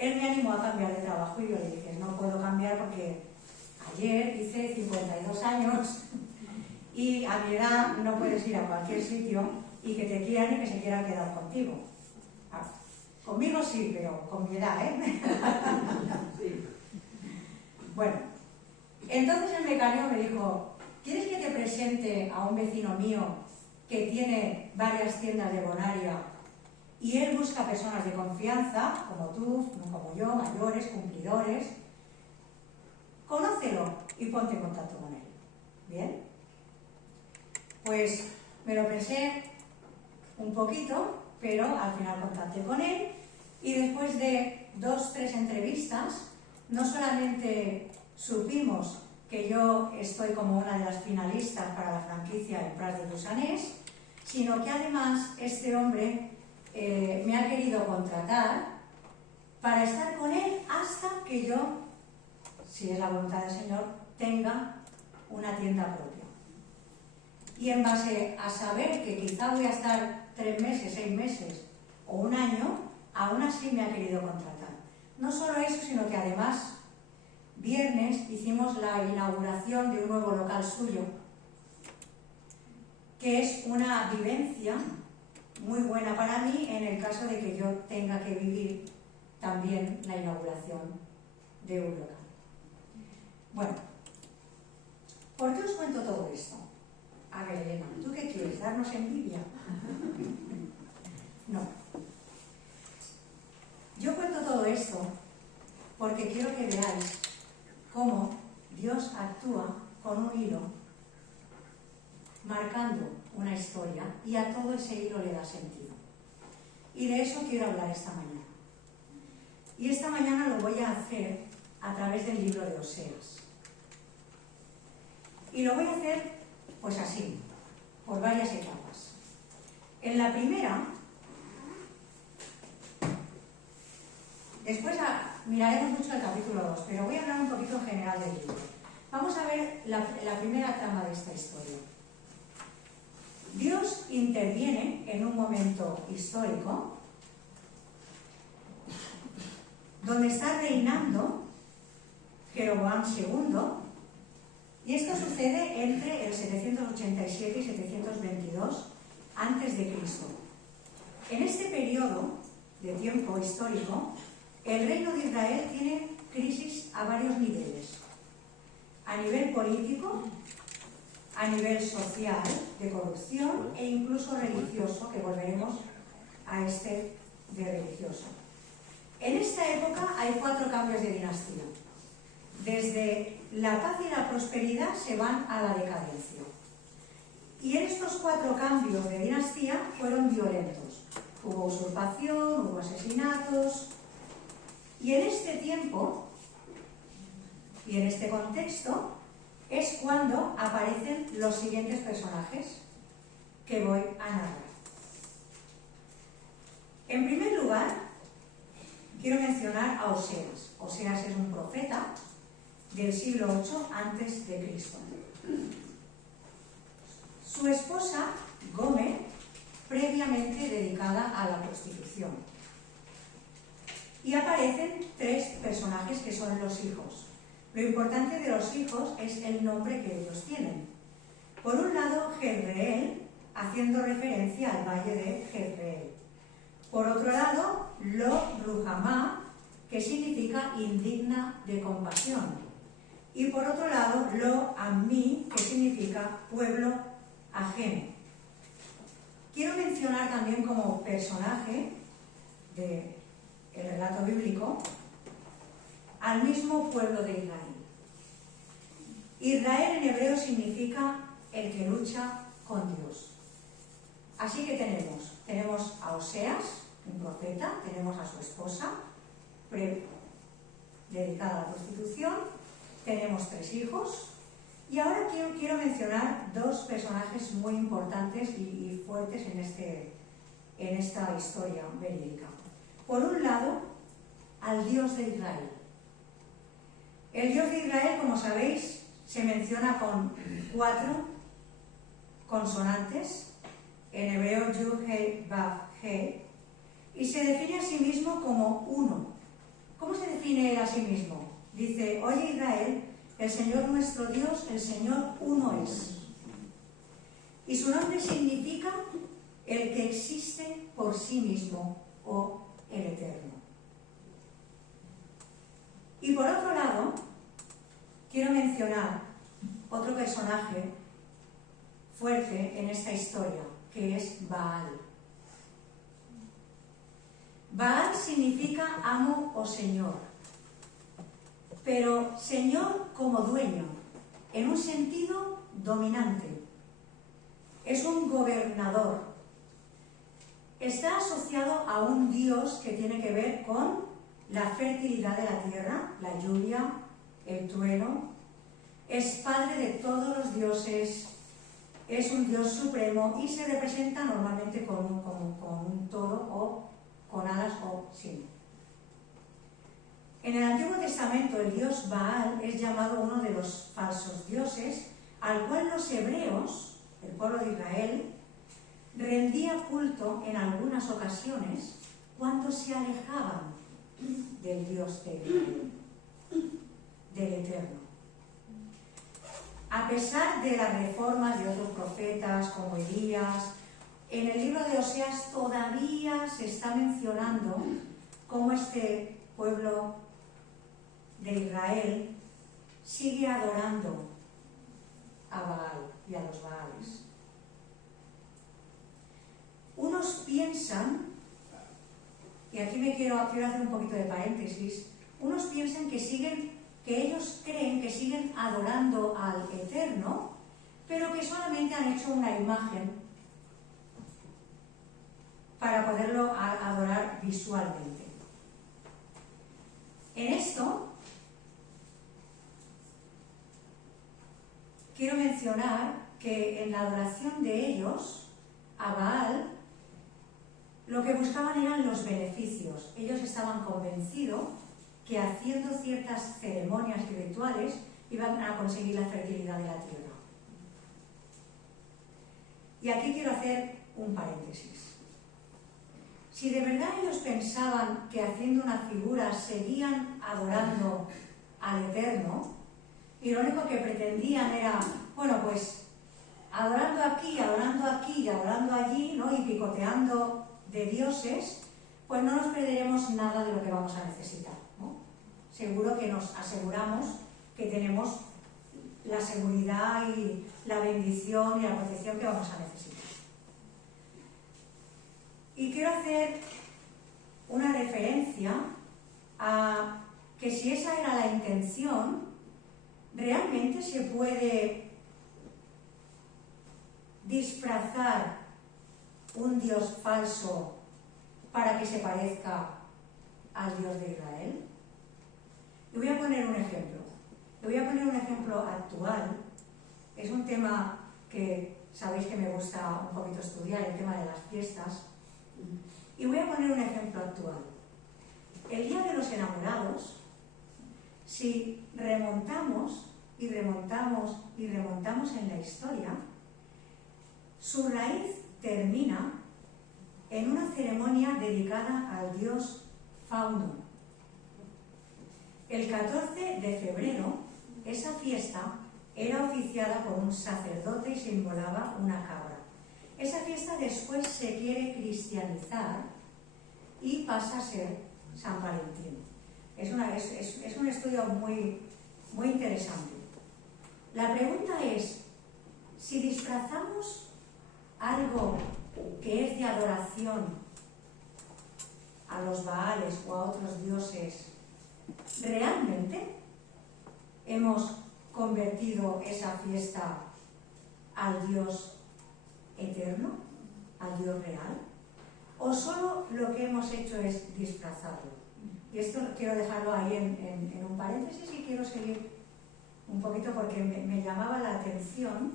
él me animó a cambiar de trabajo y yo le dije, no puedo cambiar porque ayer hice 52 años y a mi edad no puedes ir a cualquier sitio y que te quieran y que se quieran quedar contigo. Conmigo sí, pero con mi edad, ¿eh? Sí. Bueno, entonces el mecánico me dijo, ¿quieres que te presente a un vecino mío que tiene varias tiendas de Bonaria y él busca personas de confianza, como tú, como yo, mayores, cumplidores? Conócelo y ponte en contacto con él. ¿Bien? Pues me lo pensé un poquito, pero al final contacté con él y después de 2 o 3 entrevistas, no solamente supimos que yo estoy como una de las finalistas para la franquicia en Prat de Lluçanès, sino que además este hombre me ha querido contratar para estar con él hasta que yo, si es la voluntad del Señor, tenga una tienda propia. Y en base a saber que quizá voy a estar 3 meses, 6 meses o 1 año, aún así me ha querido contratar. No solo eso, sino que además, viernes hicimos la inauguración de un nuevo local suyo, que es una vivencia muy buena para mí en el caso de que yo tenga que vivir también la inauguración de un local. Bueno, ¿por qué os cuento todo esto? A ver, Elena, ¿tú qué quieres? ¿Darnos envidia? No. Yo cuento todo esto porque quiero que veáis cómo Dios actúa con un hilo, marcando una historia, y a todo ese hilo le da sentido. Y de eso quiero hablar esta mañana. Y esta mañana lo voy a hacer a través del libro de Oseas. Y lo voy a hacer, pues así, por varias etapas. En la primera, después miraremos mucho el capítulo 2, pero voy a hablar un poquito en general del libro. Vamos a ver la primera trama de esta historia. Dios interviene en un momento histórico donde está reinando Jeroboam II, y esto sucede entre el 787 y 722 a.C. En este periodo de tiempo histórico, el reino de Israel tiene crisis a varios niveles. A nivel político, a nivel social, de corrupción e incluso religioso, que volveremos a este de religioso. En esta época hay 4 cambios de dinastía. Desde la paz y la prosperidad se van a la decadencia. Y en estos 4 cambios de dinastía fueron violentos. Hubo usurpación, hubo asesinatos. Y en este tiempo, y en este contexto, es cuando aparecen los siguientes personajes que voy a narrar. En primer lugar, quiero mencionar a Oseas. Oseas es un profeta del siglo VIII a.C. Su esposa, Gomer, previamente dedicada a la prostitución. Y aparecen 3 personajes que son los hijos. Lo importante de los hijos es el nombre que ellos tienen. Por un lado, Jezreel, haciendo referencia al valle de Jezreel. Por otro lado, Lo-Ruhamá, que significa indigna de compasión. Y por otro lado, Lo-Ammi, que significa pueblo ajeno. Quiero mencionar también como personaje del relato bíblico al mismo pueblo de Israel. Israel en hebreo significa el que lucha con Dios. Así que tenemos a Oseas, un profeta, tenemos a su esposa, dedicada a la prostitución, tenemos 3 hijos, y ahora quiero mencionar 2 personajes muy importantes y fuertes en esta historia verídica. Por un lado, al Dios de Israel. El Dios de Israel, como sabéis, se menciona con 4 consonantes, en hebreo Yud, He, Vav, He, y se define a sí mismo como uno, ¿Cómo se define él a sí mismo? Dice, oye Israel, el Señor nuestro Dios, el Señor uno es. Y su nombre significa el que existe por sí mismo o el eterno. Y por otro lado, quiero mencionar otro personaje fuerte en esta historia, que es Baal. Baal significa amo o señor, pero señor como dueño, en un sentido dominante. Es un gobernador. Está asociado a un dios que tiene que ver con la fertilidad de la tierra, la lluvia, el trueno. Es padre de todos los dioses, es un dios supremo y se representa normalmente con un toro o con alas o sin. En el Antiguo Testamento el dios Baal es llamado uno de los falsos dioses, al cual los hebreos, el pueblo de Israel, rendía culto en algunas ocasiones cuando se alejaban del Dios de Israel, del Eterno. A pesar de las reformas de otros profetas como Elías, en el libro de Oseas todavía se está mencionando cómo este pueblo de Israel sigue adorando a Baal y a los Baales. Unos piensan, y aquí me quiero hacer un poquito de paréntesis, unos piensan que ellos creen que siguen adorando al Eterno, pero que solamente han hecho una imagen para poderlo adorar visualmente. En esto quiero mencionar que en la adoración de ellos a Baal lo que buscaban eran los beneficios. Ellos estaban convencidos que haciendo ciertas ceremonias y rituales iban a conseguir la fertilidad de la tierra. Y aquí quiero hacer un paréntesis. Si de verdad ellos pensaban que haciendo una figura seguían adorando al Eterno, y lo único que pretendían era, bueno, pues adorando aquí, y adorando allí, ¿no? Y picoteando de dioses, pues no nos perderemos nada de lo que vamos a necesitar, ¿no? Seguro que nos aseguramos que tenemos la seguridad y la bendición y la protección que vamos a necesitar. Y quiero hacer una referencia a que si esa era la intención, realmente se puede disfrazar un Dios falso para que se parezca al Dios de Israel. Le voy a poner un ejemplo. Le voy a poner un ejemplo actual. Es un tema que sabéis que me gusta un poquito estudiar, el tema de las fiestas. Y voy a poner un ejemplo actual. El Día de los Enamorados, si remontamos y remontamos y remontamos en la historia, su raíz termina en una ceremonia dedicada al dios Fauno. El 14 de febrero, esa fiesta era oficiada por un sacerdote y se inmolaba una cabra. Esa fiesta después se quiere cristianizar y pasa a ser San Valentín. Es un estudio muy, muy interesante. La pregunta es, si disfrazamos algo que es de adoración a los Baales o a otros dioses, ¿realmente hemos convertido esa fiesta al Dios eterno, al Dios real? ¿O solo lo que hemos hecho es disfrazarlo? Y esto quiero dejarlo ahí en un paréntesis y quiero seguir un poquito porque me llamaba la atención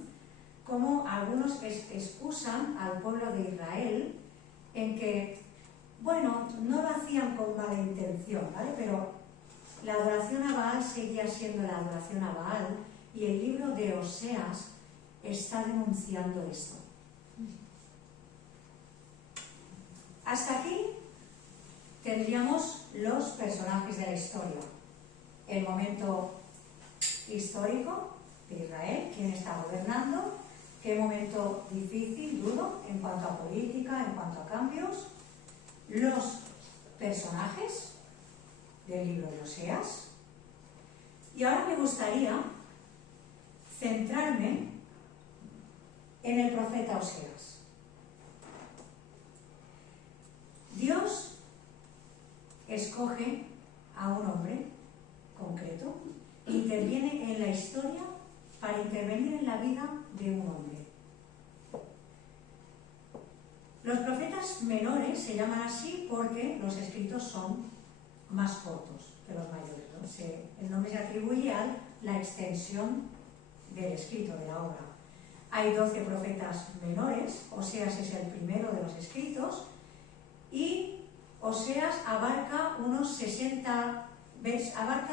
cómo algunos excusan al pueblo de Israel en que, bueno, no lo hacían con mala intención, ¿vale? Pero la adoración a Baal seguía siendo la adoración a Baal y el libro de Oseas está denunciando esto. Hasta aquí tendríamos los personajes de la historia. El momento histórico de Israel, quién está gobernando, qué momento difícil, duro, en cuanto a política, en cuanto a cambios. Los personajes del libro de Oseas. Y ahora me gustaría centrarme en el profeta Oseas. Dios escoge a un hombre concreto, interviene en la historia para intervenir en la vida de un hombre. Los profetas menores se llaman así porque los escritos son más cortos que los mayores, ¿no? El nombre se atribuye a la extensión del escrito, de la obra. Hay 12 profetas menores, Oseas es el primero de los escritos, y Oseas abarca unos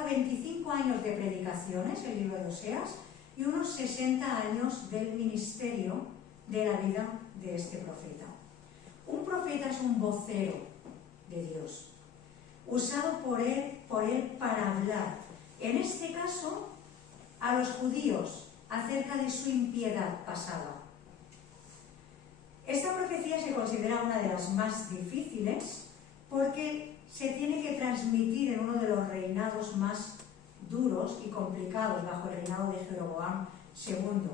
25 años de predicaciones, el libro de Oseas, y unos 60 años del ministerio de la vida de este profeta. Un profeta es un vocero de Dios, usado por él para hablar, en este caso, a los judíos acerca de su impiedad pasada. Esta profecía se considera una de las más difíciles porque se tiene que transmitir en uno de los reinados más duros y complicados bajo el reinado de Jeroboam II.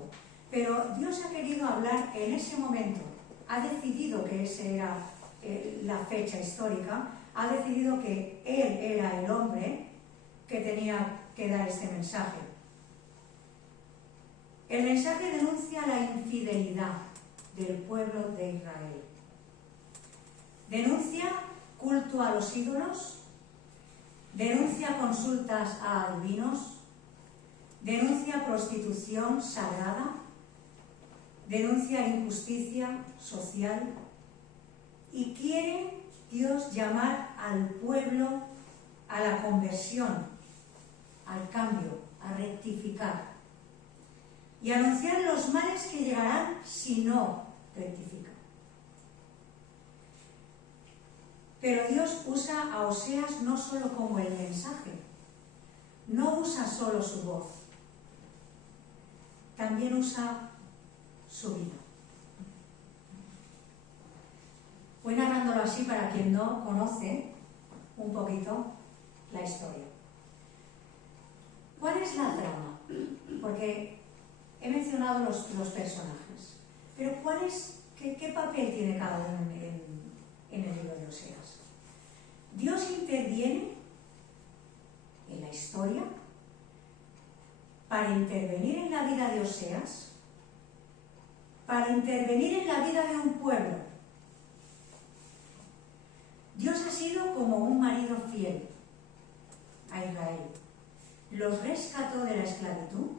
Pero Dios ha querido hablar en ese momento, ha decidido que esa era la fecha histórica, ha decidido que él era el hombre que tenía que dar este mensaje. El mensaje denuncia la infidelidad del pueblo de Israel. Denuncia culto a los ídolos, denuncia consultas a adivinos, denuncia prostitución sagrada, denuncia injusticia social y quiere Dios llamar al pueblo a la conversión, al cambio, a rectificar y anunciar los males que llegarán si no rectifican. Pero Dios usa a Oseas no solo como el mensaje, no usa solo su voz, también usa su vida. Voy narrándolo así para quien no conoce un poquito la historia. ¿Cuál es la trama? Porque he mencionado los personajes, pero ¿qué papel tiene cada uno en el libro de Oseas? Dios interviene en la historia para intervenir en la vida de Oseas, para intervenir en la vida de un pueblo. Dios ha sido como un marido fiel a Israel. Los rescató de la esclavitud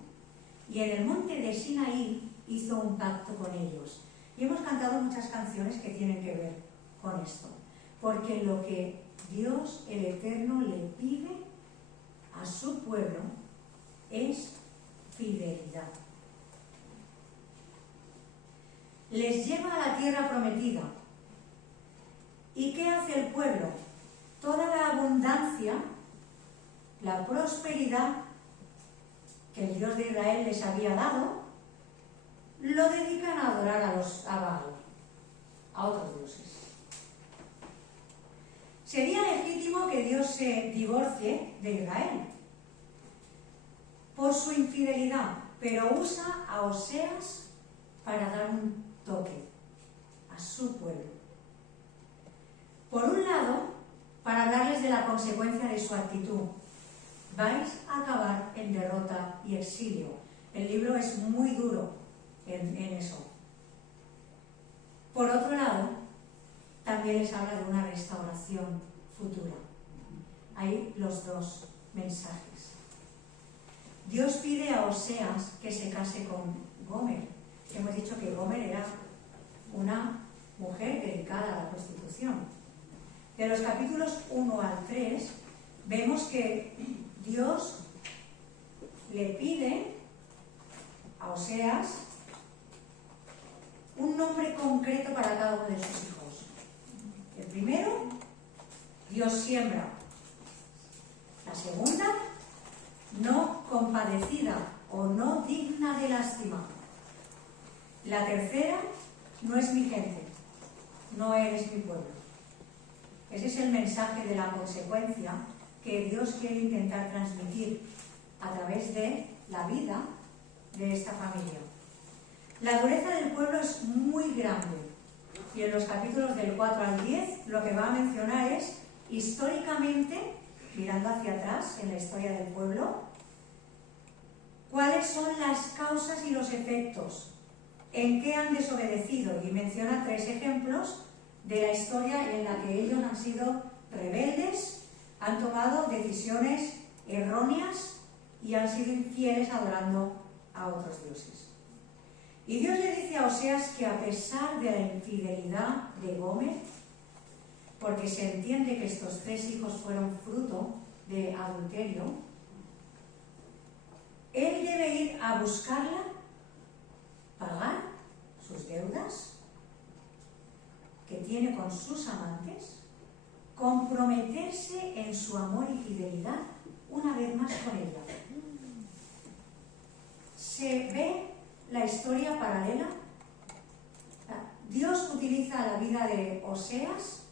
y en el monte de Sinaí hizo un pacto con ellos. Y hemos cantado muchas canciones que tienen que ver con esto. Porque lo que Dios, el Eterno, le pide a su pueblo es fidelidad. Les lleva a la tierra prometida. ¿Y qué hace el pueblo? Toda la abundancia, la prosperidad que el Dios de Israel les había dado, lo dedican a adorar a Baal, a otros dioses. Sería legítimo que Dios se divorcie de Israel por su infidelidad, pero usa a Oseas para dar un toque a su pueblo. Por un lado, para hablarles de la consecuencia de su actitud. Vais a acabar en derrota y exilio. El libro es muy duro en eso. Por otro lado, también les habla de una restauración futura. Hay los dos mensajes. Dios pide a Oseas que se case con Gomer. Hemos dicho que Gomer era una mujer dedicada a la prostitución. De los capítulos 1 al 3, vemos que Dios le pide a Oseas un nombre concreto para cada uno de sus hijos. El primero, Dios siembra. La segunda, no compadecida o no digna de lástima. La tercera, no es mi gente, no eres mi pueblo. Ese es el mensaje de la consecuencia que Dios quiere intentar transmitir a través de la vida de esta familia. La dureza del pueblo es muy grande y en los capítulos del 4 al 10 lo que va a mencionar es históricamente, mirando hacia atrás en la historia del pueblo, cuáles son las causas y los efectos, en qué han desobedecido, y menciona 3 ejemplos de la historia en la que ellos han sido rebeldes, han tomado decisiones erróneas y han sido infieles adorando a otros dioses. Y Dios le dice a Oseas que a pesar de la infidelidad de Gomer, porque se entiende que estos 3 hijos fueron fruto de adulterio, él debe ir a buscarla, pagar sus deudas que tiene con sus amantes, comprometerse en su amor y fidelidad una vez más con ella. ¿Se ve la historia paralela? Dios utiliza la vida de Oseas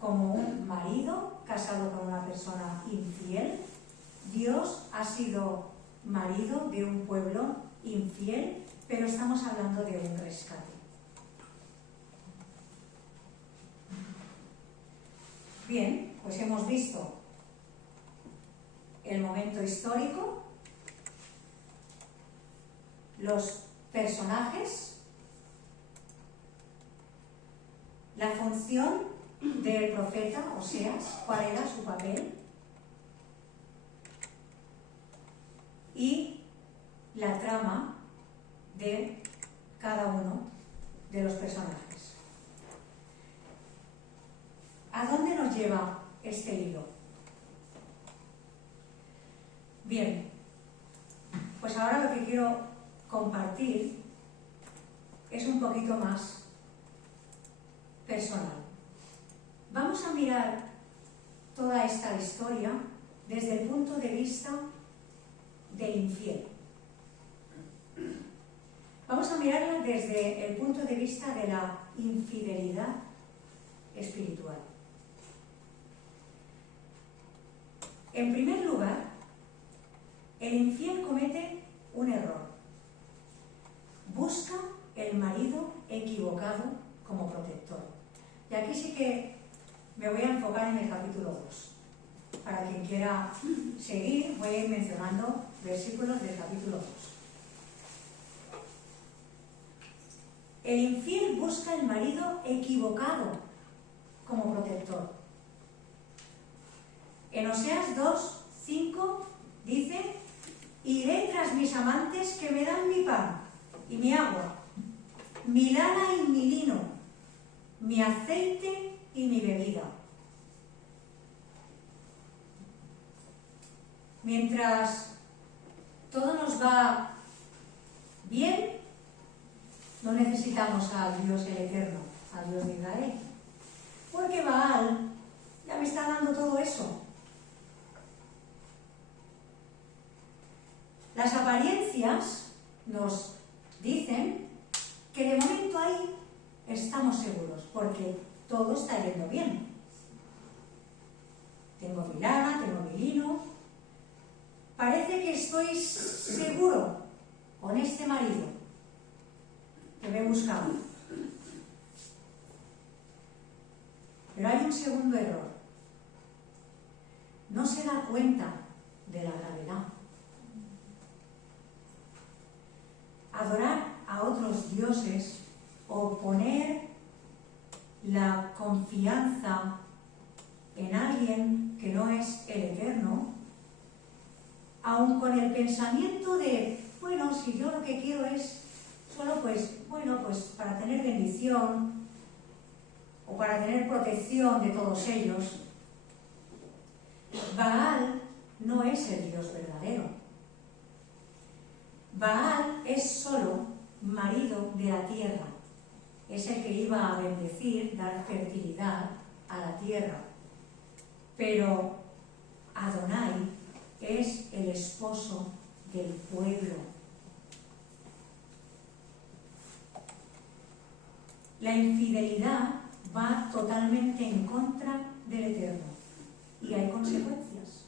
como un marido casado con una persona infiel. Dios ha sido marido de un pueblo infiel, pero estamos hablando de un rescate. Bien, pues hemos visto el momento histórico, los personajes, la función del profeta Oseas, cuál era su papel, y la trama de cada uno de los personajes. ¿A dónde nos lleva este hilo? Bien, pues ahora lo que quiero compartir es un poquito más personal. Vamos a mirar toda esta historia desde el punto de vista del infiel. Vamos a mirarla desde el punto de vista de la infidelidad espiritual. En primer lugar, el infiel comete un error. Busca el marido equivocado como protector. Y aquí sí que me voy a enfocar en el capítulo 2. Para quien quiera seguir, voy a ir mencionando versículos del capítulo 2. El infiel busca el marido equivocado como protector. En Oseas 2, 5 dice: iré tras mis amantes que me dan mi pan y mi agua, mi lana y mi lino, mi aceite y mi bebida. Mientras todo nos va bien, no necesitamos al Dios el Eterno, al Dios de Israel, porque Baal ya me está dando todo eso. Las apariencias nos dicen que de momento ahí estamos seguros, porque todo está yendo bien. Tengo mi lana, tengo mi lino. Parece que estoy seguro con este marido que me he buscado. Pero hay un segundo error. No se da cuenta de la gravedad. Adorar a otros dioses o poner la confianza en alguien que no es el Eterno, aun con el pensamiento de, bueno, si yo lo que quiero es solo pues para tener bendición o para tener protección de todos ellos. Baal no es el Dios verdadero. Baal es solo marido de la tierra. Es el que iba a bendecir, dar fertilidad a la tierra. pero Adonai es el esposo del pueblo. La infidelidad va totalmente en contra del Eterno y hay consecuencias.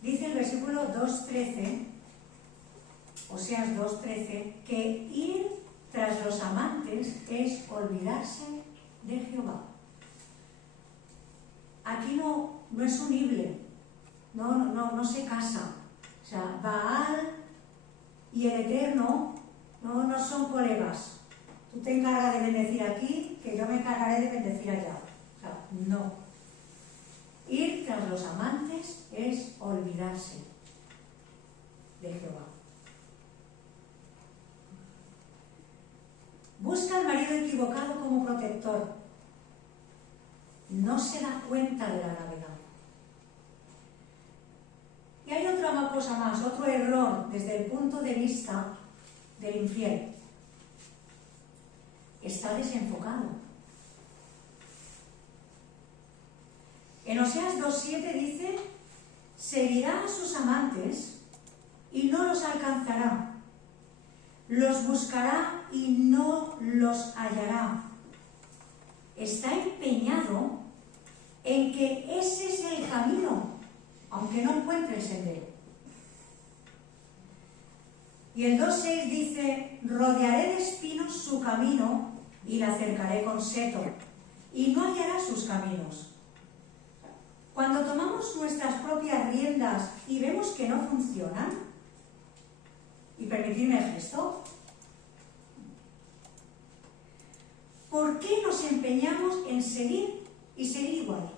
Dice el versículo 2.13, Oseas 2.13, que ir tras los amantes es olvidarse de Jehová. Aquí no es unible, no se casa. O sea, Baal y el Eterno no son colegas. Tú te encargas de bendecir aquí, que yo me encargaré de bendecir allá. O sea, no. Ir tras los amantes es olvidarse de Jehová. Busca al marido equivocado como protector. No se da cuenta de la gravedad. Y hay otra cosa más, otro error desde el punto de vista del infiel. Está desenfocado. En Oseas 2.7 dice: seguirá a sus amantes y no los alcanzará. Los buscará y no los hallará. Está empeñado en que ese es el camino, aunque no encuentre el sendero. Y el 2.6 dice: rodearé de espinos su camino y la cercaré con seto, y no hallará sus caminos. Cuando tomamos nuestras propias riendas y vemos que no funcionan, y permitidme el gesto, ¿por qué nos empeñamos en seguir y seguir igual?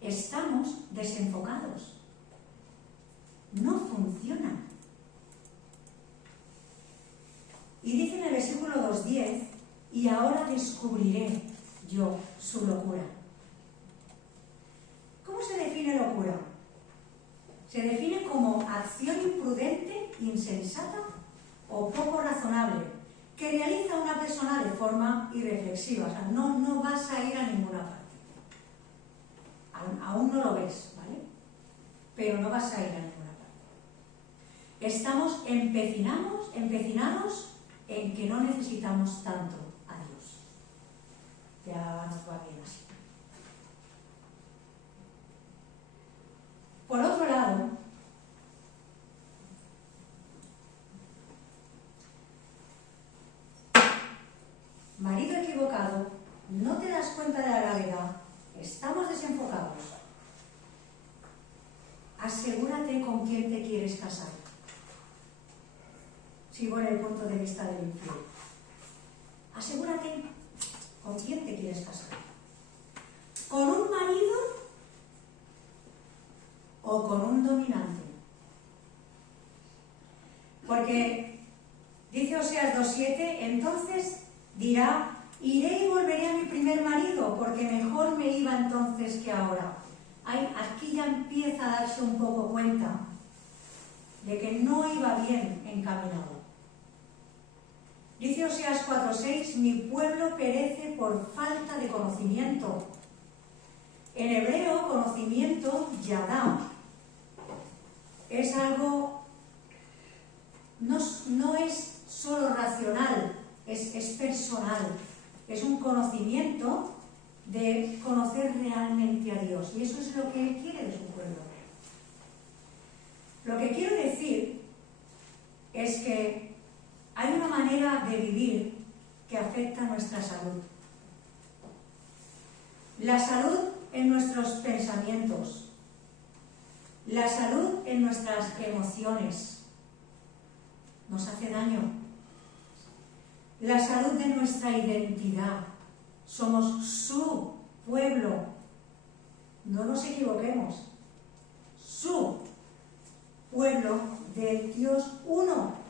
Estamos desenfocados. No funciona. Y dice en el versículo 2.10: y ahora descubriré yo su locura. ¿Cómo se define locura? Se define como acción imprudente, insensata o poco razonable que realiza una persona de forma irreflexiva. O sea, no vas a ir a ninguna parte. Aún no lo ves, ¿vale? Pero no vas a ir a ninguna parte. Estamos empecinados en que no necesitamos tanto a Dios. Ya nos va bien así. Por otro lado, marido equivocado, no te das cuenta de la gravedad, estamos desenfocados. Asegúrate con quién te quieres casar. Sigo en el punto de vista del infiel. Asegúrate con quién te quieres casar. ¿Con un marido o con un dominante? Porque dice Oseas 2.7, entonces dirá: iré y volveré a mi primer marido, porque mejor me iba entonces que ahora. Aquí ya empieza a darse un poco cuenta de que no iba bien encaminado. Dice Oseas 4.6, mi pueblo perece por falta de conocimiento. En hebreo, conocimiento, yadá, es algo, no es solo racional, es personal. Es un conocimiento de conocer realmente a Dios. Y eso es lo que Él quiere de su pueblo. Lo que quiero decir es que hay una manera de vivir que afecta a nuestra salud. La salud en nuestros pensamientos, la salud en nuestras emociones, nos hace daño. La salud de nuestra identidad, somos su pueblo, no nos equivoquemos, su pueblo del Dios uno,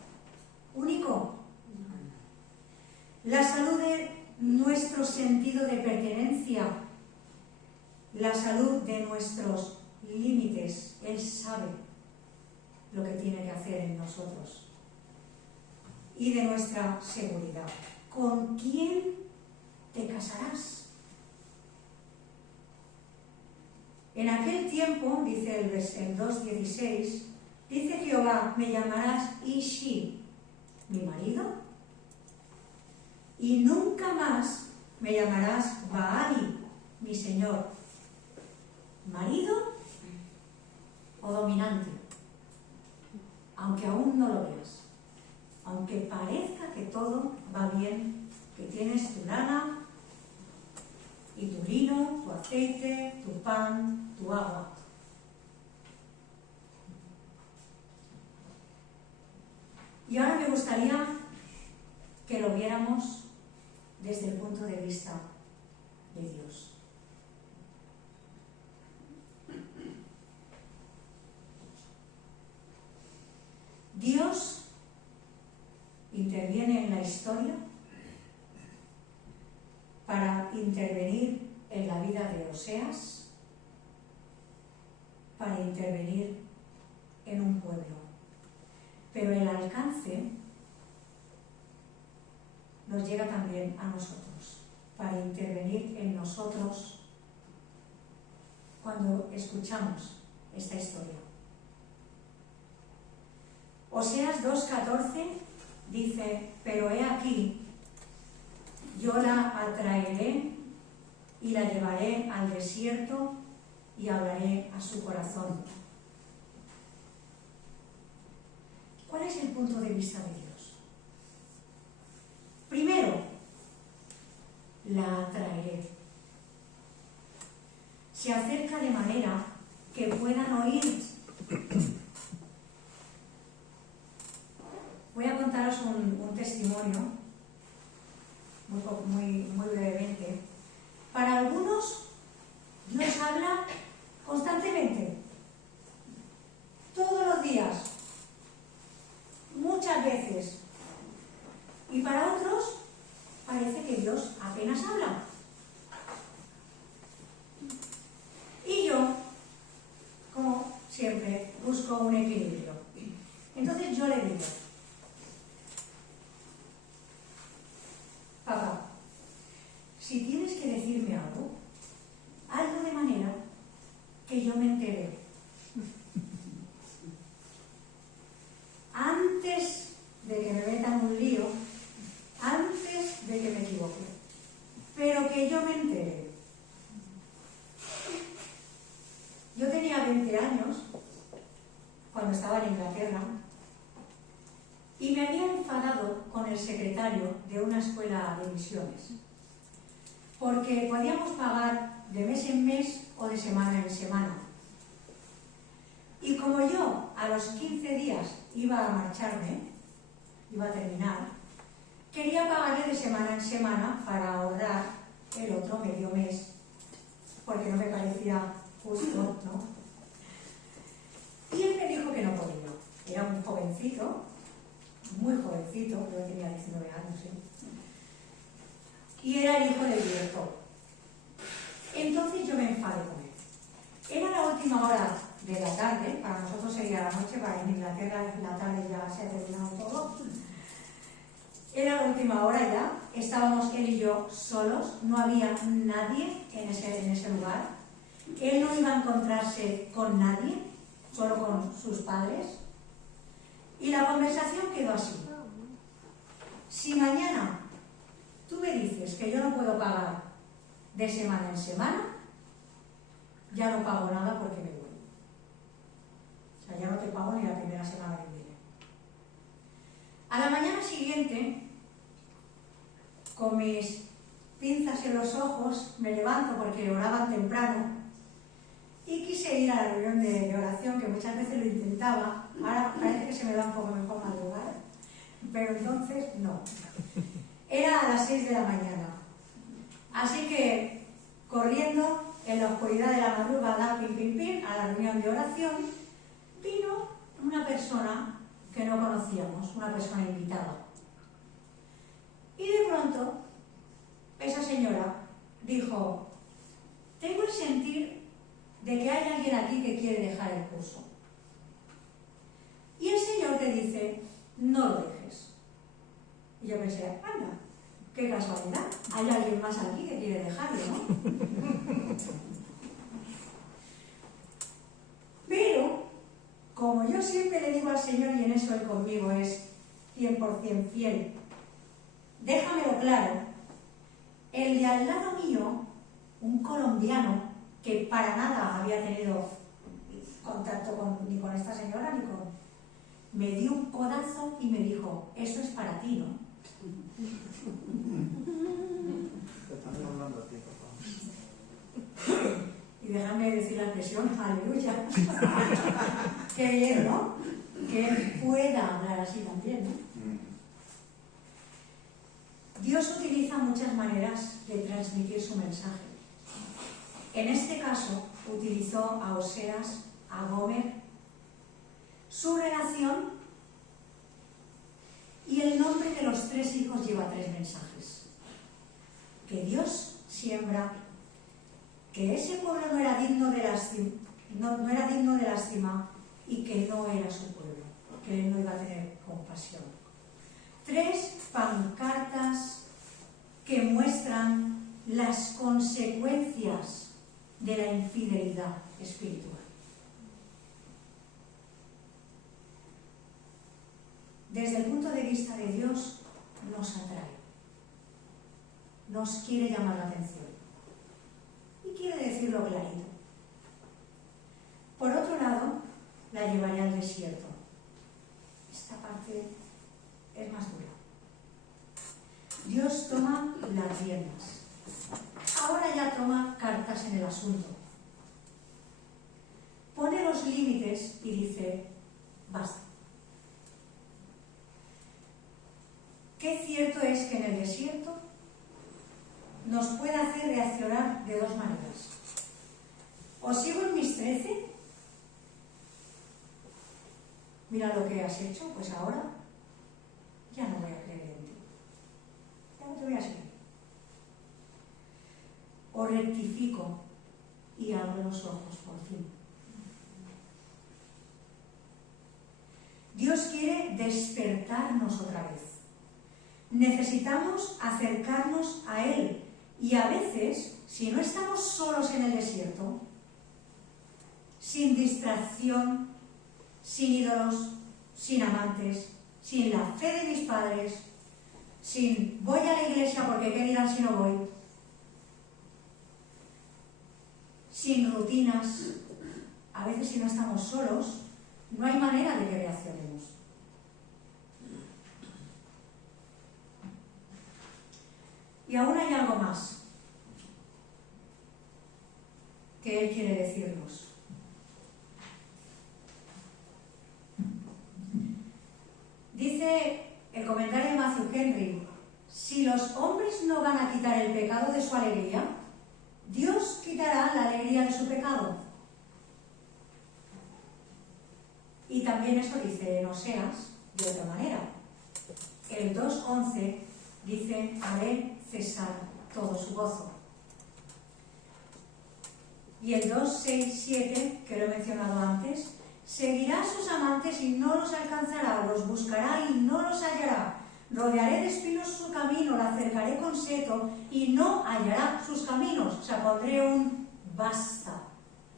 único. La salud de nuestro sentido de pertenencia, la salud de nuestros límites. Él sabe lo que tiene que hacer en nosotros. Y de nuestra seguridad. ¿Con quién te casarás? En aquel tiempo, dice el 2:16, dice Jehová, me llamarás Ishi, mi marido, y nunca más me llamarás Baali, mi señor, marido o dominante, aunque aún no lo veas, aunque parezca que todo va bien, que tienes tu lana y tu lino, tu aceite, tu pan, tu agua. Y ahora me gustaría que lo viéramos desde el punto de vista de Dios. Dios interviene en la historia para intervenir en la vida de Oseas, para intervenir en un pueblo. Pero el alcance nos llega también a nosotros, para intervenir en nosotros cuando escuchamos esta historia. Oseas 2:14 dice, pero he aquí, yo la atraeré y la llevaré al desierto y hablaré a su corazón. ¿Cuál es el punto de vista de Dios? Primero, la atraeré. Se acerca de manera que puedan oír. Voy a contaros un testimonio, muy brevemente. Para algunos, Dios habla constantemente, todos los días, muchas veces. Y para otros, parece que Dios apenas habla. Y yo, como siempre, busco un equilibrio. Entonces yo le digo, papá, si tienes que decirme algo, hazlo de manera que yo me entere. Antes de que me meta en un lío, antes de que me equivoque, pero que yo me entere. Yo tenía 20 años cuando estaba en Inglaterra y me había enfadado con el secretario de una escuela de misiones porque podíamos pagar de mes en mes o de semana en semana. Y como yo a los 15 días iba a marcharme, iba a terminar, quería pagarle de semana en semana para ahorrar el otro medio mes, porque no me parecía justo, ¿no? Y él me dijo que no podía. Era un jovencito, muy jovencito, yo tenía 19 años, ¿sí? Y era el hijo del director. Entonces yo me enfadé con él. Era la última hora de la tarde, para nosotros sería la noche, para en Inglaterra la tarde ya se ha terminado todo. Era la última hora ya, estábamos él y yo solos, no había nadie en ese lugar. Él no iba a encontrarse con nadie, solo con sus padres. Y la conversación quedó así. Si mañana tú me dices que yo no puedo pagar de semana en semana, ya no pago nada porque me voy. O sea, ya no te pago ni la primera semana que viene. A la mañana siguiente, con mis pinzas en los ojos, me levanto porque oraban temprano y quise ir a la reunión de oración, que muchas veces lo intentaba. Ahora parece que se me da un poco mejor madrugar, pero entonces no. Era a las 6 de la mañana. Así que, corriendo en la oscuridad de la madrugada, pim, pim, pim, a la reunión de oración, vino una persona que no conocíamos, una persona invitada. Y de pronto, esa señora dijo, tengo el sentir de que hay alguien aquí que quiere dejar el curso. Y el Señor te dice, no lo dejes. Y yo pensé, anda, qué casualidad, hay alguien más aquí que quiere dejarlo, ¿no? Señor y en eso Él conmigo es 100% fiel. Déjamelo claro, el de al lado mío, un colombiano que para nada había tenido contacto ni con esta señora ni con... me dio un codazo y me dijo, eso es para ti, ¿no? Te están hablando a ti, papá. Y déjame decir la expresión, aleluya. Qué bien, ¿no? Que Él pueda hablar así también, ¿no? Dios utiliza muchas maneras de transmitir su mensaje. En este caso, utilizó a Oseas, a Gomer, su relación y el nombre de los 3 hijos lleva 3 mensajes. Que Dios siembra, que ese pueblo no era digno de lástima y que no era su pueblo, que Él no iba a tener compasión. 3 pancartas que muestran las consecuencias de la infidelidad espiritual. Desde el punto de vista de Dios, nos atrae, nos quiere llamar la atención y quiere decirlo clarito. Por otro lado, la llevaré al desierto. Esta parte es más dura. Dios toma las riendas. Ahora ya toma cartas en el asunto. Pone los límites y dice, basta. Qué cierto es que en el desierto nos puede hacer reaccionar de 2 maneras. O sigo en mis 13, mira lo que has hecho, pues ahora ya no voy a creer en ti. Ya no te voy a seguir. O rectifico y abro los ojos por fin. Dios quiere despertarnos otra vez. Necesitamos acercarnos a Él y a veces, si no estamos solos en el desierto, sin distracción, sin ídolos, sin amantes, sin la fe de mis padres, sin voy a la iglesia porque qué dirán si no voy, sin rutinas, a veces si no estamos solos, no hay manera de que reaccionemos. Y aún hay algo más que Él quiere decirnos. Dice el comentario de Matthew Henry, si los hombres no van a quitar el pecado de su alegría, Dios quitará la alegría de su pecado. Y también eso dice en Oseas de otra manera. El 2:11 dice, haré cesar todo su gozo. Y el 2:6-7, que lo he mencionado antes, seguirá a sus amantes y no los alcanzará, los buscará y no los hallará. Rodearé de espinos su camino, la cercaré con seto y no hallará sus caminos. O sea, pondré un basta.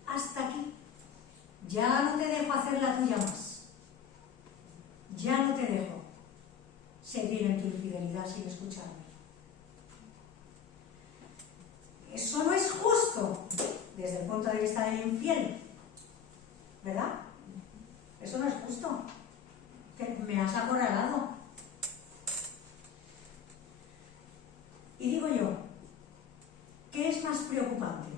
Hasta aquí. Ya no te dejo hacer la tuya más. Ya no te dejo seguir en tu infidelidad sin escucharme. Eso no es justo desde el punto de vista del infiel, ¿verdad? Eso no es justo. Me has acorralado. Y digo yo, ¿qué es más preocupante?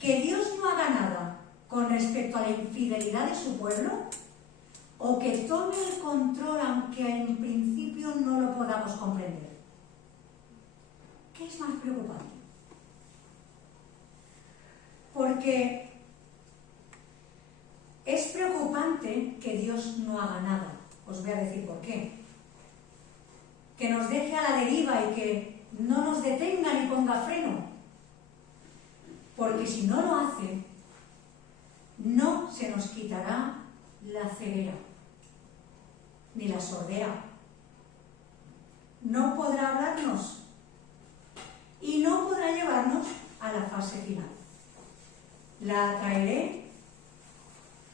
¿Que Dios no haga nada con respecto a la infidelidad de su pueblo? ¿O que tome el control aunque en principio no lo podamos comprender? ¿Qué es más preocupante? Porque es preocupante que Dios no haga nada. Os voy a decir por qué. Que nos deje a la deriva y que no nos detenga ni ponga freno. Porque si no lo hace, no se nos quitará la ceguera, ni la sordera. No podrá hablarnos y no podrá llevarnos a la fase final. La traeré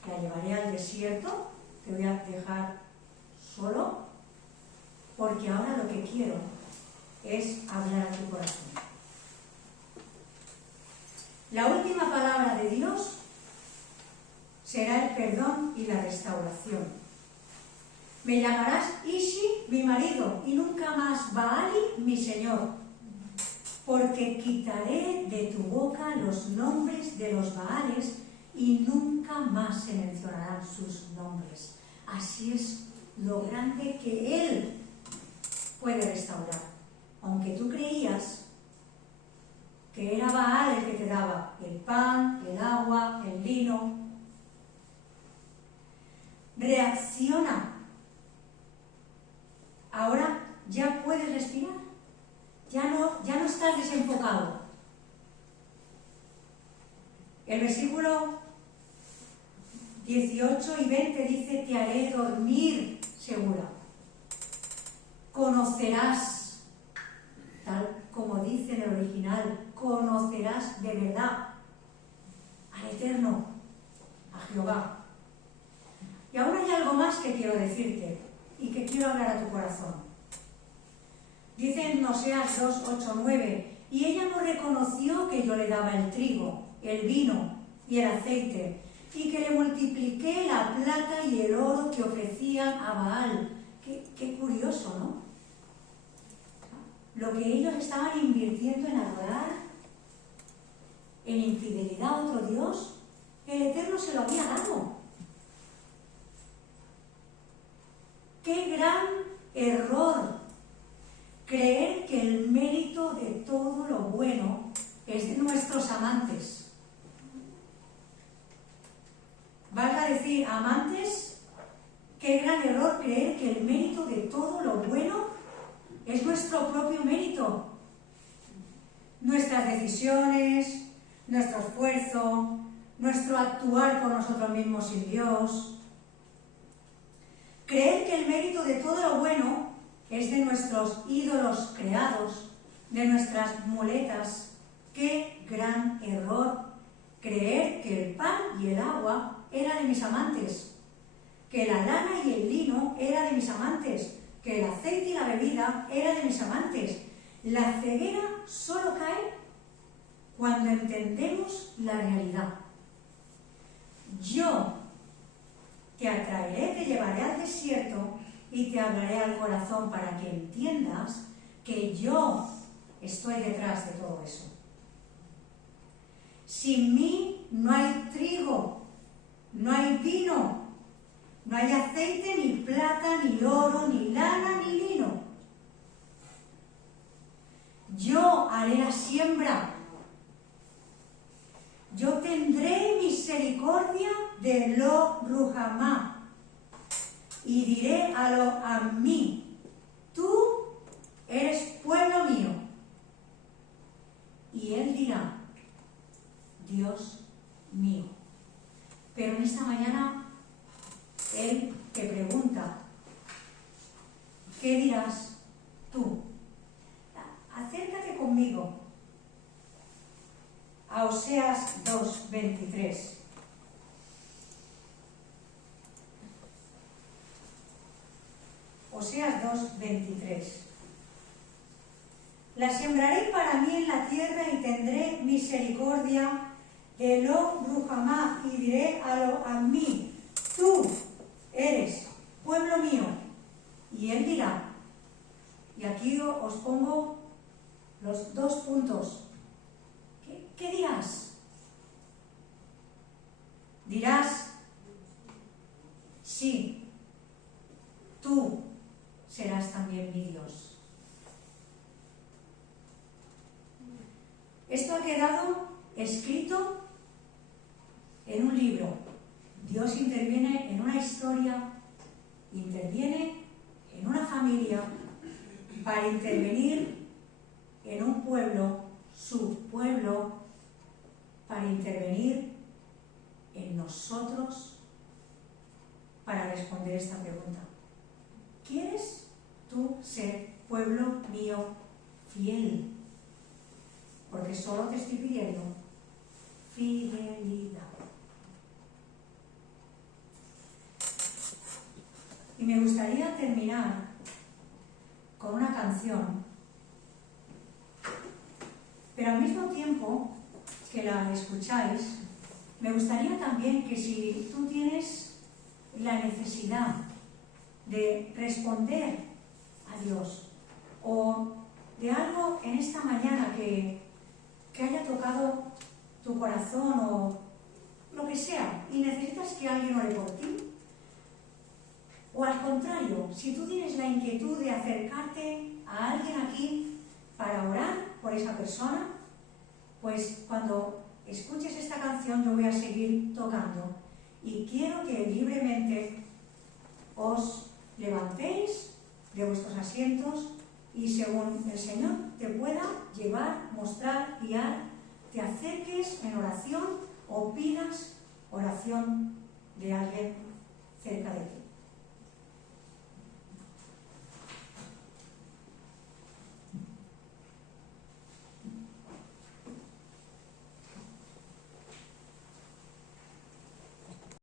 te la llevaré al desierto, te voy a dejar solo, porque ahora lo que quiero es hablar a tu corazón. La última palabra de Dios será el perdón y la restauración. Me llamarás Ishi, mi marido, y nunca más Baali, mi señor, porque quitaré de tu boca los nombres de los Baales y nunca más se mencionarán sus nombres. Así es lo grande que Él puede restaurar. Aunque tú creías que era Baal el que te daba el pan, el agua, el vino, reacciona. Ahora ya puedes respirar. Ya no estás desenfocado. El versículo 18 y 20 dice: te haré dormir segura. Conocerás, tal como dice en el original, conocerás de verdad al Eterno, a Jehová. Y ahora hay algo más que quiero decirte y que quiero hablar a tu corazón. Dice en Oseas 2, 8, 9: y ella no reconoció que yo le daba el trigo, el vino y el aceite, y que le multipliqué la plata y el oro que ofrecían a Baal. Qué curioso, ¿no? Lo que ellos estaban invirtiendo en adorar, en infidelidad a otro Dios, el Eterno se lo había dado. ¡Qué gran error! Creer que el mérito de todo lo bueno es de nuestros amantes. Valga decir, amantes, qué gran error creer que el mérito de todo lo bueno es nuestro propio mérito. Nuestras decisiones, nuestro esfuerzo, nuestro actuar por nosotros mismos sin Dios. Creer que el mérito de todo lo bueno es de nuestros ídolos creados, de nuestras muletas. ¡Qué gran error! Creer que el pan y el agua era de mis amantes, que la lana y el lino era de mis amantes, que el aceite y la bebida era de mis amantes. La ceguera solo cae cuando entendemos la realidad. Yo te atraeré, te llevaré al desierto y te hablaré al corazón para que entiendas que yo estoy detrás de todo eso. Sin mí no hay trigo, no hay vino, no hay aceite, ni plata, ni oro, ni lana, ni lino. Yo haré la siembra. Yo tendré misericordia de Lo Ruhamá y diré a Lo Ammi: tú eres pueblo mío. Y él dirá: Dios mío. Pero en esta mañana él te pregunta: ¿qué dirás tú? Acércate conmigo a Oseas 2:23. Oseas 2:23. La sembraré para mí en la tierra y tendré misericordia de Lo Ruhamá y diré a Lo Ammi: tú eres pueblo mío. Y él dirá, y aquí os pongo los dos puntos. ¿Qué dirás? Dirás: sí, tú serás también mi Dios. Esto ha quedado escrito en un libro. Dios interviene en una historia, interviene en una familia para intervenir en un pueblo, su pueblo, para intervenir en nosotros para responder esta pregunta. ¿Quieres tú ser pueblo mío fiel? Porque solo te estoy pidiendo fidelidad. Y me gustaría terminar con una canción, pero al mismo tiempo que la escucháis, me gustaría también que si tú tienes la necesidad de responder a Dios o de algo en esta mañana que haya tocado tu corazón o lo que sea y necesitas que alguien ore por ti, o al contrario, si tú tienes la inquietud de acercarte a alguien aquí para orar por esa persona, pues cuando escuches esta canción yo voy a seguir tocando y quiero que libremente os levantéis de vuestros asientos y según el Señor te pueda llevar, mostrar, guiar, te acerques en oración o pidas oración de alguien cerca de ti.